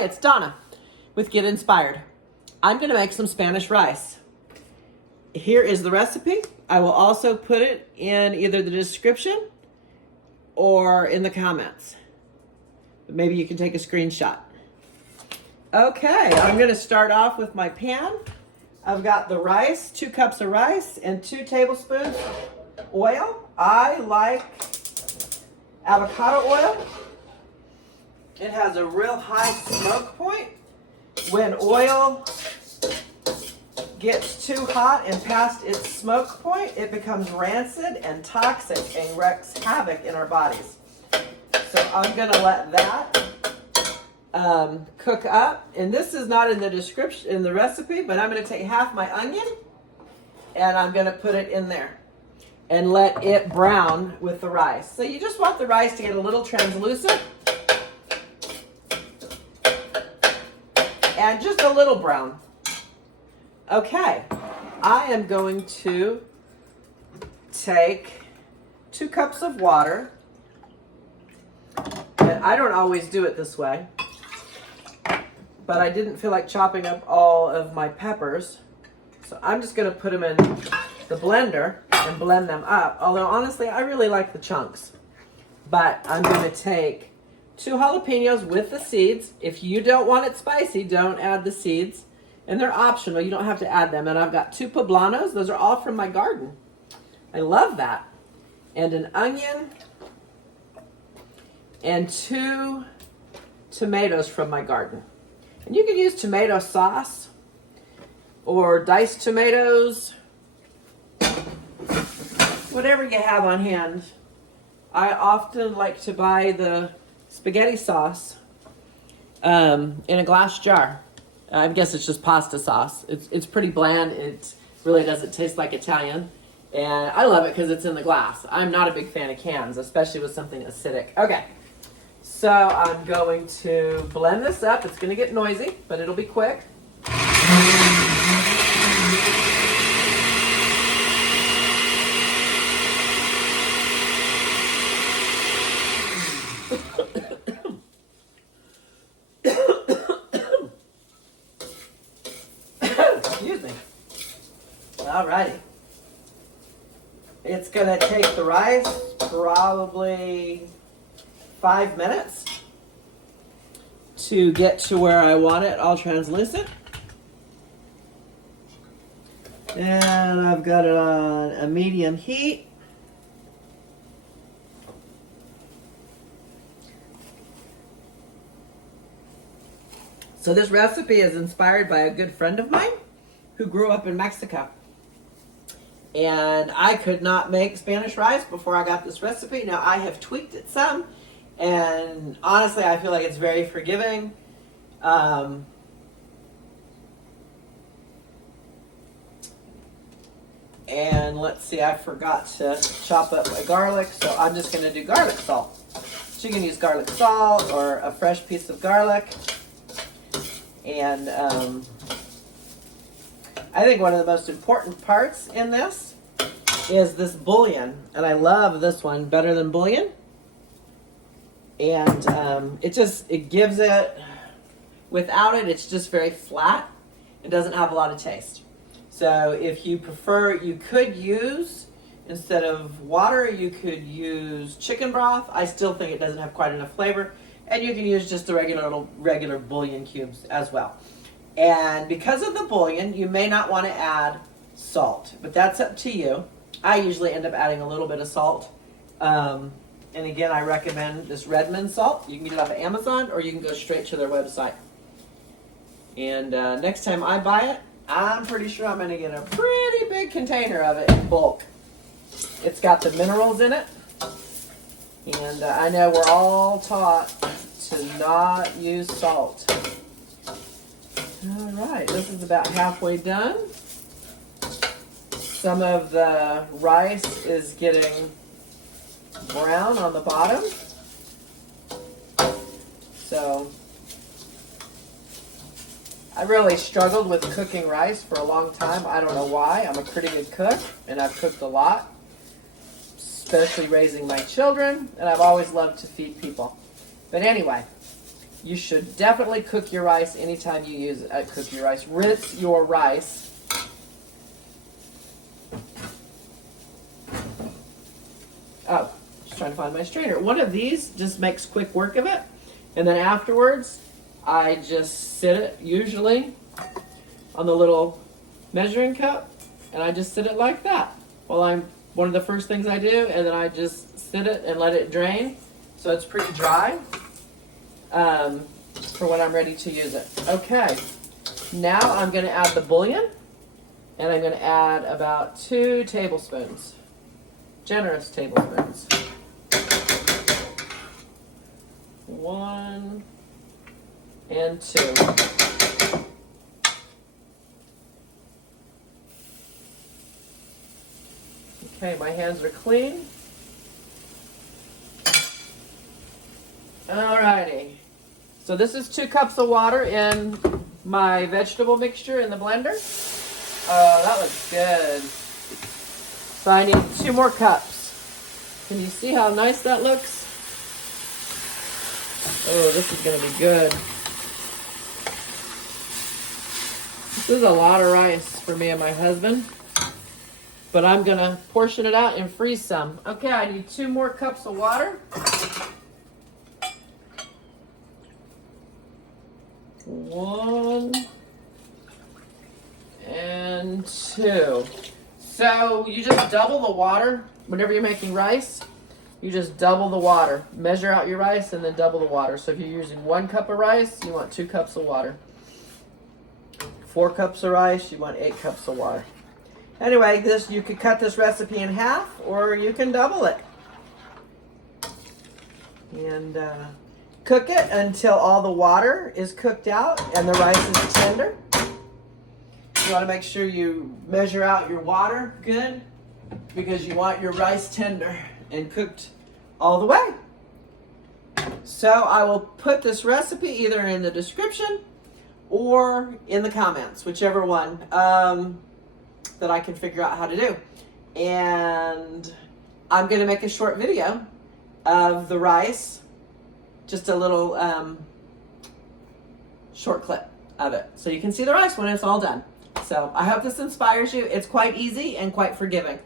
Hi, it's Donna with Get Inspired. I'm going to make some Spanish rice. Here is the recipe. I will also put it in either the description or in the comments. Maybe you can take a screenshot. Okay, I'm going to start off with my pan. I've got the rice, 2 cups of rice and 2 tablespoons oil. I like avocado oil. It has a real high smoke point. When oil gets too hot and past its smoke point, it becomes rancid and toxic and wreaks havoc in our bodies. So I'm going to let that cook up. And this is not in the description, in the recipe, but I'm going to take half my onion and I'm going to put it in there and let it brown with the rice. So you just want the rice to get a little translucent and just a little brown. Okay, I am going to take 2 cups of water, and I don't always do it this way, but I didn't feel like chopping up all of my peppers, so I'm just going to put them in the blender and blend them up, although honestly I really like the chunks. But I'm going to take 2 jalapeños with the seeds. If you don't want it spicy, don't add the seeds. And they're optional. You don't have to add them. And I've got 2 poblanos. Those are all from my garden. I love that. And an onion. And 2 tomatoes from my garden. And you can use tomato sauce or diced tomatoes. Whatever you have on hand. I often like to buy the spaghetti sauce in a glass jar. I guess it's just pasta sauce. It's pretty bland. It really doesn't taste like Italian. And I love it because it's in the glass. I'm not a big fan of cans, especially with something acidic. Okay, so I'm going to blend this up. It's going to get noisy, but it'll be quick. Excuse me. Alrighty. It's going to take the rice probably 5 minutes to get to where I want it all translucent. And I've got it on a medium heat. So this recipe is inspired by a good friend of mine who grew up in Mexico. And I could not make Spanish rice before I got this recipe. Now I have tweaked it some, and honestly I feel like it's very forgiving. And let's see, I forgot to chop up my garlic, so I'm just going to do garlic salt. So you can use garlic salt or a fresh piece of garlic. And I think one of the most important parts in this is this bouillon. And I love this one better than bouillon. And it gives it, without it, it's just very flat. It doesn't have a lot of taste. So if you prefer, you could use, instead of water, you could use chicken broth. I still think it doesn't have quite enough flavor. And you can use just the regular bouillon cubes as well. And because of the bouillon, you may not want to add salt, but that's up to you. I usually end up adding a little bit of salt. And again, I recommend this Redmond salt. You can get it off of Amazon or you can go straight to their website. And next time I buy it, I'm pretty sure I'm going to get a pretty big container of it in bulk. It's got the minerals in it. And I know we're all taught to not use salt. All right, this is about halfway done. Some of the rice is getting brown on the bottom. So I really struggled with cooking rice for a long time. I don't know why. I'm a pretty good cook, and I've cooked a lot, especially raising my children, and I've always loved to feed people. But anyway, You should definitely cook your rice anytime you use cook your rice. Rinse your rice. Oh, just trying to find my strainer. One of these just makes quick work of it. And then afterwards, I just sit it usually on the little measuring cup, and I just sit it like that. Well, one of the first things I do, and then I just sit it and let it drain so it's pretty dry for when I'm ready to use it. Okay, now I'm going to add the bouillon, and I'm going to add about 2 tablespoons. Generous tablespoons. 1 and 2. Okay, my hands are clean. Alrighty. So this is 2 cups of water in my vegetable mixture in the blender. Oh, that looks good. So I need 2 more cups. Can you see how nice that looks? Oh, this is going to be good. This is a lot of rice for me and my husband. But I'm going to portion it out and freeze some. Okay, I need 2 more cups of water. 1 and 2. So you just double the water whenever you're making rice. You just double the water. Measure out your rice and then double the water. So if you're using 1 cup of rice, you want 2 cups of water. 4 cups of rice, you want 8 cups of water. Anyway, you could cut this recipe in half, or you can double it. And cook it until all the water is cooked out and the rice is tender. You want to make sure you measure out your water good, because you want your rice tender and cooked all the way. So I will put this recipe either in the description or in the comments, whichever one that I can figure out how to do. And I'm going to make a short video of the rice, just a little short clip of it, so you can see the rice when it's all done. So I hope this inspires you. It's quite easy and quite forgiving.